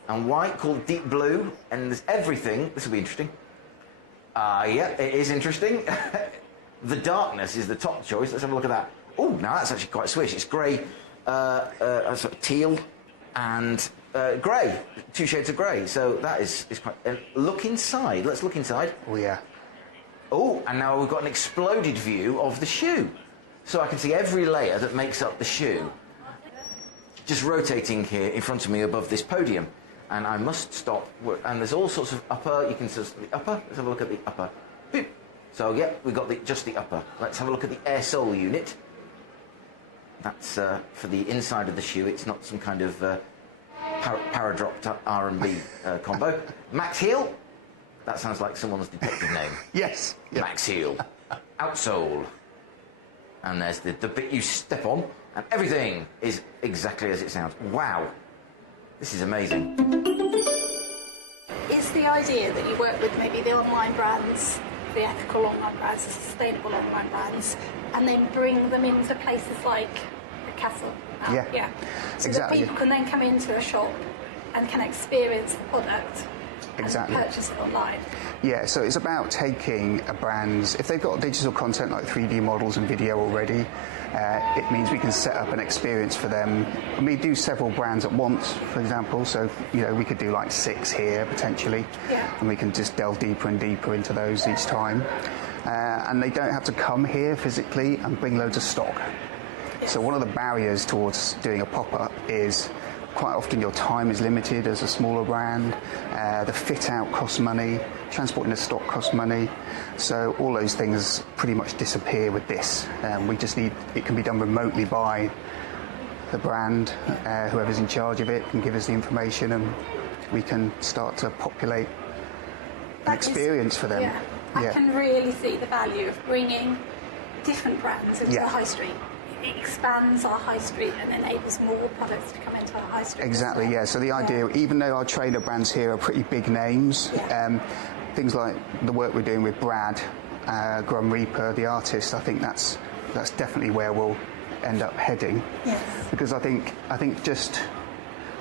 and white, called deep blue. And there's everything. This will be interesting. Yeah, it is interesting. The darkness is the top choice. Let's have a look at that. Oh, now that's actually quite swish. It's grey, sort of teal and grey, 2 shades of grey. So that is quite... look inside. Let's look inside. Oh, yeah. Oh, and now we've got an exploded view of the shoe. So I can see every layer that makes up the shoe. Just rotating here in front of me above this podium. And I must stop. And there's all sorts of upper. You can see the upper. Let's have a look at the upper. Boop. So, yeah, we've got just the upper. Let's have a look at the air sole unit. That's for the inside of the shoe. It's not some kind of paradropped R&B combo. Max heel. That sounds like someone's detective name. Yes. Yep. Max heel. Outsole. And there's the bit you step on, and everything is exactly as it sounds. Wow. This is amazing. Is the idea that you work with maybe the online brands, the ethical online brands, the sustainable online brands, and then bring them into places like the Castle? Yeah. So exactly. that people can then come into a shop and can experience the product exactly. and purchase it online. Yeah, so it's about taking a brand's... If they've got digital content like 3D models and video already, it means we can set up an experience for them. And we do several brands at once, for example, so we could do like 6 here potentially, and we can just delve deeper and deeper into those each time. And they don't have to come here physically and bring loads of stock. So one of the barriers towards doing a pop-up is quite often your time is limited as a smaller brand, the fit-out costs money, transporting the stock costs money, so all those things pretty much disappear with this. We just need, it can be done remotely by the brand, whoever's in charge of it can give us the information and we can start to populate an experience for them. Yeah. I can really see the value of bringing different brands into the high street. It expands our high street and enables more products to come into our high street. Exactly, yeah. So the idea, even though our trainer brands here are pretty big names, things like the work we're doing with Brad, Grum Reaper, the artist, I think that's definitely where we'll end up heading. Yes. Because I think just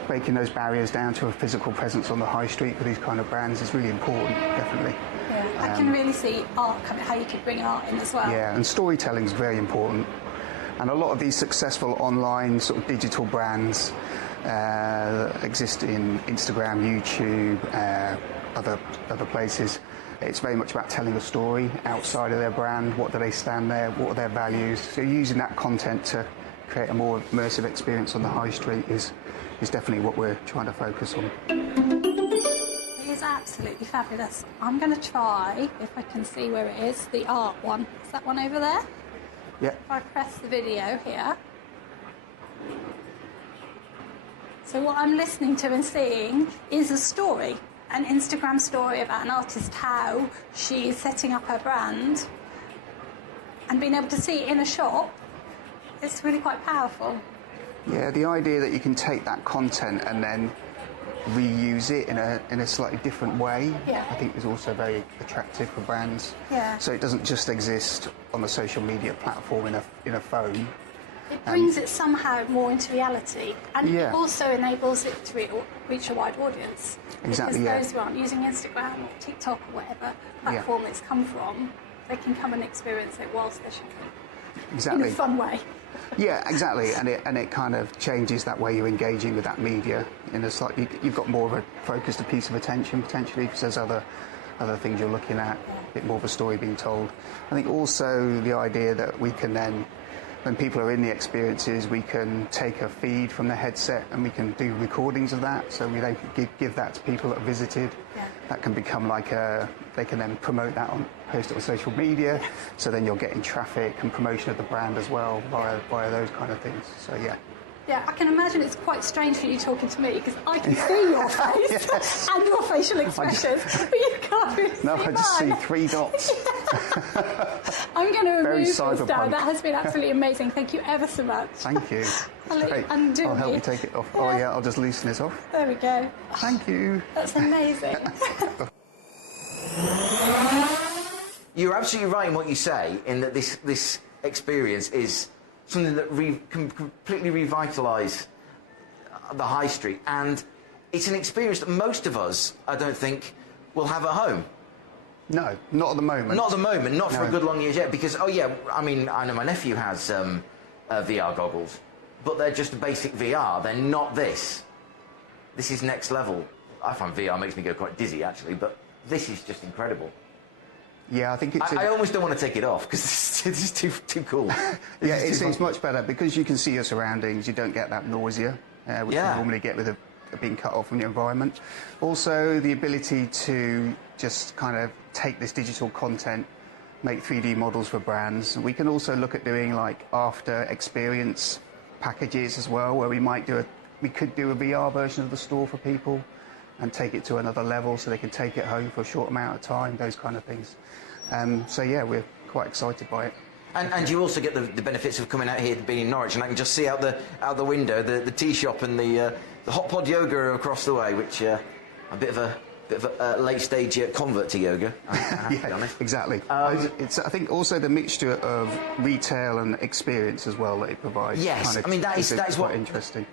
breaking those barriers down to a physical presence on the high street for these kind of brands is really important, definitely. Yeah, I can really see art coming, how you could bring art in as well. Yeah, and storytelling is very important. And a lot of these successful online sort of digital brands exist in Instagram, YouTube, other places. It's very much about telling a story outside of their brand. What do they stand there? What are their values? So using that content to create a more immersive experience on the high street is definitely what we're trying to focus on. It is absolutely fabulous. I'm going to try, if I can see where it is, the art one. Is that one over there? Yeah. If I press the video here. So what I'm listening to and seeing is a story, an Instagram story about an artist, how she's setting up her brand, and being able to see it in a shop. It's really quite powerful. Yeah, the idea that you can take that content and then reuse it in a slightly different way, I think is also very attractive for brands. Yeah. So it doesn't just exist on the social media platform in a phone. It brings it somehow more into reality, and it also enables it to reach a wide audience. Exactly. Because those who aren't using Instagram or TikTok or whatever platform it's come from, they can come and experience it whilst they're shopping. Exactly. In a fun way. Yeah, exactly, and it kind of changes that way you're engaging with that media in a slightly. You've got more of a focused piece of attention potentially because there's other things you're looking at, a bit more of a story being told. I think also the idea that we can then, when people are in the experiences, we can take a feed from the headset and we can do recordings of that, so we then give that to people that have visited. That can become like they can then promote that post it on social media, so then you're getting traffic and promotion of the brand as well via those kind of things. So yeah. Yeah, I can imagine it's quite strange for you talking to me because I can see your face and your facial expressions, but you can't really see I just see 3 dots. I'm going to remove this cyberpunk. down. That has been absolutely amazing. Thank you ever so much. Thank you. I'll help you take it off. Yeah. Oh yeah, I'll just loosen this off. There we go. Thank you. That's amazing. You're absolutely right in what you say, in that this experience is something that can completely revitalise the high street, and it's an experience that most of us, I don't think, will have at home. No, not at the moment. Not at the moment, not for a good long year yet, because, I know my nephew has VR goggles, but they're just a basic VR. They're not this. This is next level. I find VR makes me go quite dizzy, actually, but this is just incredible. Yeah, I think it's... I almost don't want to take it off, because this is too cool. Yeah, it's much better. Because you can see your surroundings, you don't get that nausea, which you normally get with being cut off from the environment. Also, the ability to just kind of take this digital content, make 3D models for brands. We can also look at doing like after experience packages as well, where we could do a VR version of the store for people and take it to another level so they can take it home for a short amount of time, those kind of things. So yeah, we're quite excited by it. And you also get the benefits of coming out here, being in Norwich, and I can just see out the window the tea shop and the hot pod yoga across the way, which a bit of a late stage convert to yoga. I have to be honest. Exactly. It's I think also the mixture of retail and experience as well that it provides. Yes, I mean that is quite interesting.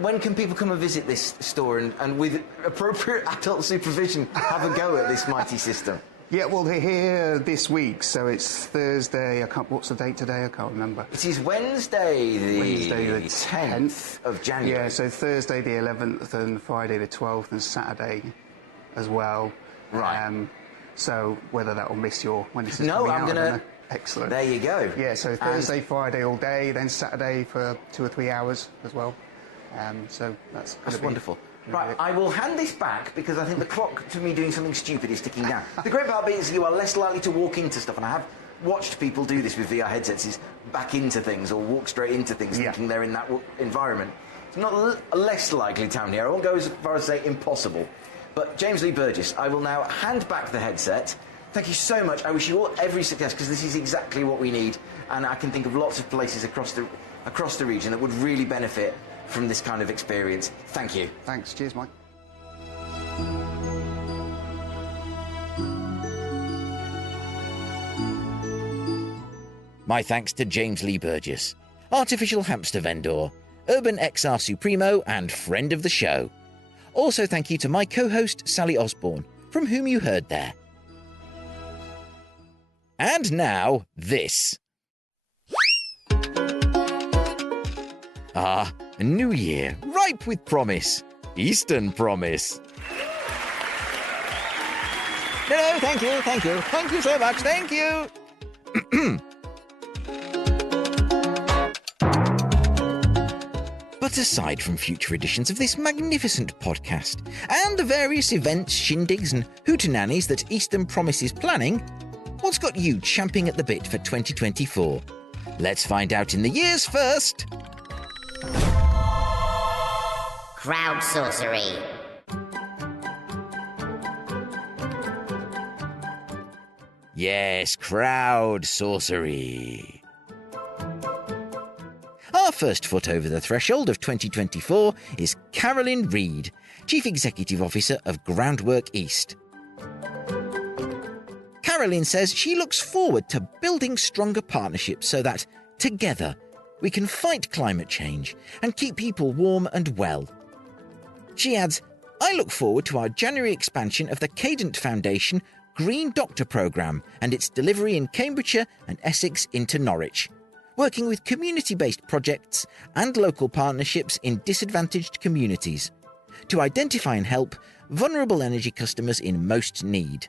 When can people come and visit this store and with appropriate adult supervision have a go at this mighty system? Yeah, well, they're here this week, so it's Thursday. What's the date today? I can't remember. It is Wednesday the 10th of January. Yeah, so Thursday the 11th and Friday the 12th and Saturday as well. Right. So whether that will miss when this is coming out, I'm gonna. Excellent. There you go. Yeah, so Thursday, Friday all day, then Saturday for 2 or 3 hours as well. So that's wonderful. Right, I will hand this back because I think the clock to me doing something stupid is ticking down. The great part is you are less likely to walk into stuff, and I have watched people do this with VR headsets, is back into things or walk straight into things thinking they're in that environment. It's not less likely down here. I won't go as far as say impossible. But James Lee Burgess, I will now hand back the headset. Thank you so much. I wish you all every success because this is exactly what we need, and I can think of lots of places across the region that would really benefit from this kind of experience. Thank you. Thanks. Cheers, Mike. My thanks to James Lee Burgess, artificial hamster vendor, UrbanXR Supremo and friend of the show. Also thank you to my co-host Sally Osborne, from whom you heard there. And now, this. A new year, ripe with promise. Eastern promise. No, thank you. Thank you so much, thank you. But aside from future editions of this magnificent podcast, and the various events, shindigs and hootenannies that Eastern Promise is planning, what's got you champing at the bit for 2024? Let's find out in the years first. CROWDSOURCERY. Yes, CROWDSOURCERY. Our first foot over the threshold of 2024 is Carolyn Reid, Chief Executive Officer of Groundwork East. Carolyn says she looks forward to building stronger partnerships so that, together, we can fight climate change and keep people warm and well. She adds, I look forward to our January expansion of the Cadent Foundation Green Doctor Programme and its delivery in Cambridgeshire and Essex into Norwich, working with community-based projects and local partnerships in disadvantaged communities to identify and help vulnerable energy customers in most need.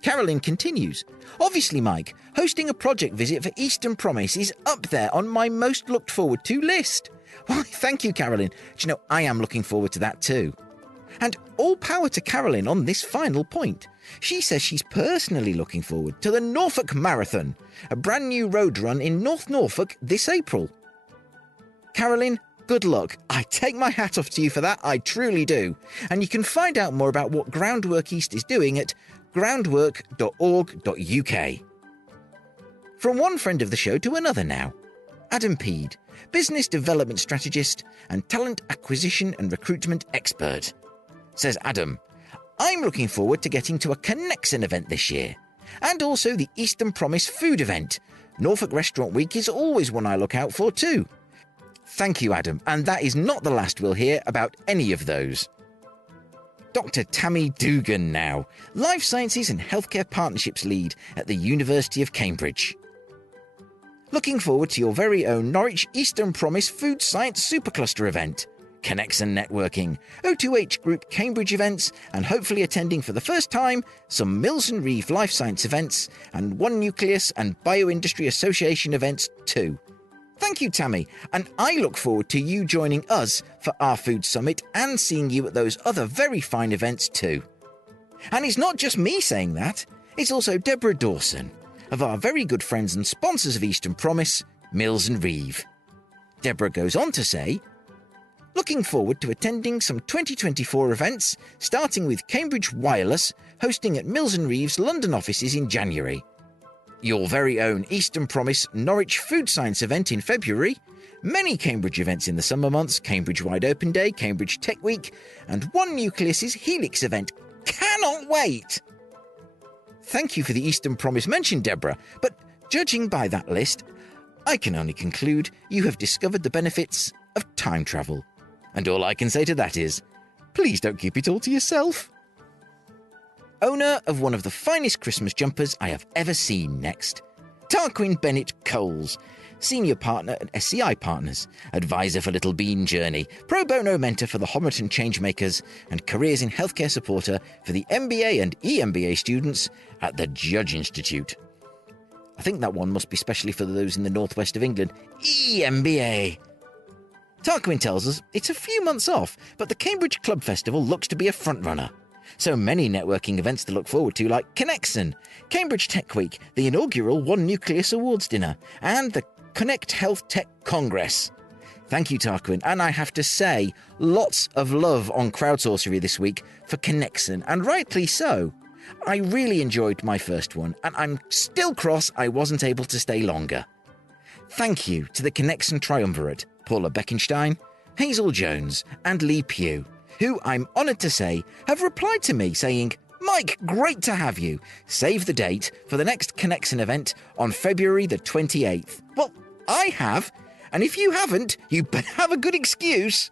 Carolyn continues, obviously, Mike, hosting a project visit for Eastern Promise is up there on my most looked forward to list. Why, thank you, Carolyn. Do you know, I am looking forward to that too. And all power to Carolyn on this final point. She says she's personally looking forward to the Norfolk Marathon, a brand new road run in North Norfolk this April. Carolyn, good luck. I take my hat off to you for that, I truly do. And you can find out more about what Groundwork East is doing at groundwork.org.uk. From one friend of the show to another now. Adam Peed, Business Development Strategist and Talent Acquisition and Recruitment Expert. Says Adam, I'm looking forward to getting to a Connexon event this year. And also the Eastern Promise food event. Norfolk Restaurant Week is always one I look out for too. Thank you, Adam, and that is not the last we'll hear about any of those. Dr. Tammy Dugan now, Life Sciences and Healthcare Partnerships Lead at the University of Cambridge. Looking forward to your very own Norwich Eastern Promise Food Science Supercluster event, Connection Networking, O2H Group Cambridge events, and hopefully attending for the first time some Mills and Reeve Life Science events and One Nucleus and Bioindustry Association events too. Thank you, Tammy, and I look forward to you joining us for our food summit and seeing you at those other very fine events too. And it's not just me saying that, it's also Deborah Dawson, of our very good friends and sponsors of Eastern Promise, Mills and Reeve. Deborah goes on to say, looking forward to attending some 2024 events, starting with Cambridge Wireless hosting at Mills and Reeve's London offices in January. Your very own Eastern Promise Norwich Food Science event in February, many Cambridge events in the summer months, Cambridge Wide Open Day, Cambridge Tech Week, and One Nucleus's Helix event. Cannot wait! Thank you for the Eastern Promise mention, Deborah, but judging by that list, I can only conclude you have discovered the benefits of time travel. And all I can say to that is, please don't keep it all to yourself. Owner of one of the finest Christmas jumpers I have ever seen next, Tarquin Bennett Coles, Senior Partner at SCI Partners, Advisor for Little Bean Journey, Pro Bono Mentor for the Homerton Changemakers, and Careers in Healthcare Supporter for the MBA and EMBA students at the Judge Institute. I think that one must be specially for those in the northwest of England. EMBA! Tarquin tells us it's a few months off, but the Cambridge Club Festival looks to be a frontrunner. So many networking events to look forward to, like Connection, Cambridge Tech Week, the inaugural One Nucleus Awards Dinner, and the Connect Health Tech Congress. Thank you, Tarquin, and I have to say, lots of love on CROWDSOURCERY this week for Connection, and rightly so. I really enjoyed my first one, and I'm still cross I wasn't able to stay longer. Thank you to the Connection Triumvirate, Paula Beckenstein, Hazel Jones, and Lee Pugh, who I'm honoured to say have replied to me saying, Mike, great to have you. Save the date for the next Connection event on February the 28th. Well, I have, and if you haven't, you better have a good excuse.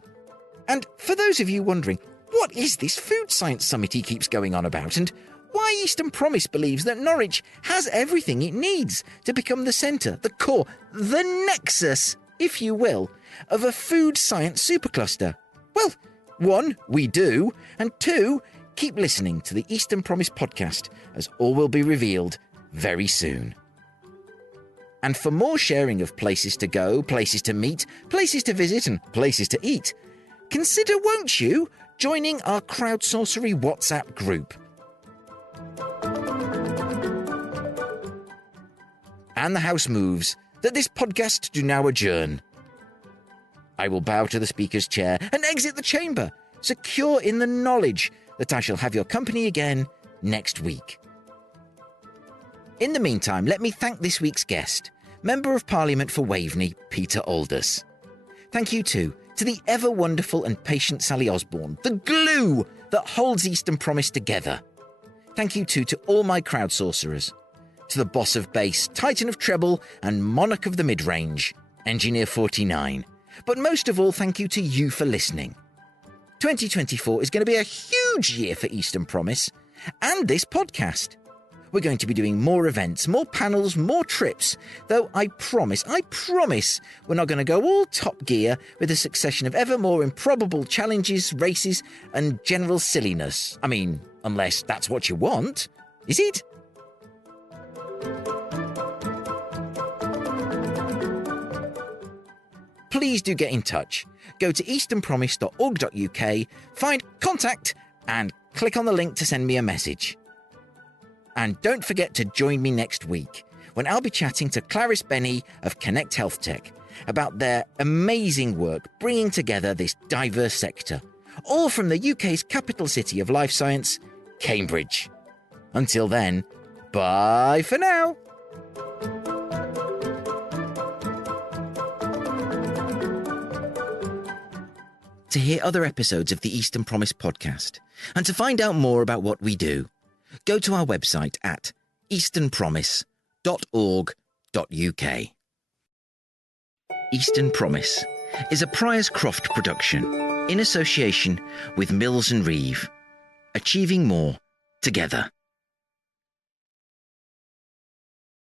And for those of you wondering, what is this food science summit he keeps going on about, and why Eastern Promise believes that Norwich has everything it needs to become the centre, the core, the nexus, if you will, of a food science supercluster? Well, 1, we do, and 2, keep listening to the Eastern Promise podcast, as all will be revealed very soon. And for more sharing of places to go, places to meet, places to visit, and places to eat, consider, won't you, joining our CROWDSOURCERY WhatsApp group. And the house moves that this podcast do now adjourn. I will bow to the speaker's chair and exit the chamber, secure in the knowledge that I shall have your company again next week. In the meantime, let me thank this week's guest, Member of Parliament for Waveney, Peter Aldous. Thank you too to the ever wonderful and patient Sally Osborne, the glue that holds Eastern Promise together. Thank you too to all my CROWDSOURCERers, to the boss of bass, titan of treble, and monarch of the mid-range, Engineer 49. But most of all, thank you to you for listening. 2024 is going to be a huge year for Eastern Promise and this podcast. We're going to be doing more events, more panels, more trips, though I promise, we're not going to go all top gear with a succession of ever more improbable challenges, races, and general silliness. I mean, unless that's what you want. Is it? Please do get in touch. Go to easternpromise.org.uk, find contact, and click on the link to send me a message. And don't forget to join me next week, when I'll be chatting to Clarice Benny of Connect Health Tech about their amazing work bringing together this diverse sector, all from the UK's capital city of life science, Cambridge. Until then, bye for now. To hear other episodes of the Eastern Promise podcast, and to find out more about what we do, go to our website at easternpromise.org.uk. Eastern Promise is a Priors Croft production in association with Mills and Reeve. achieving more together.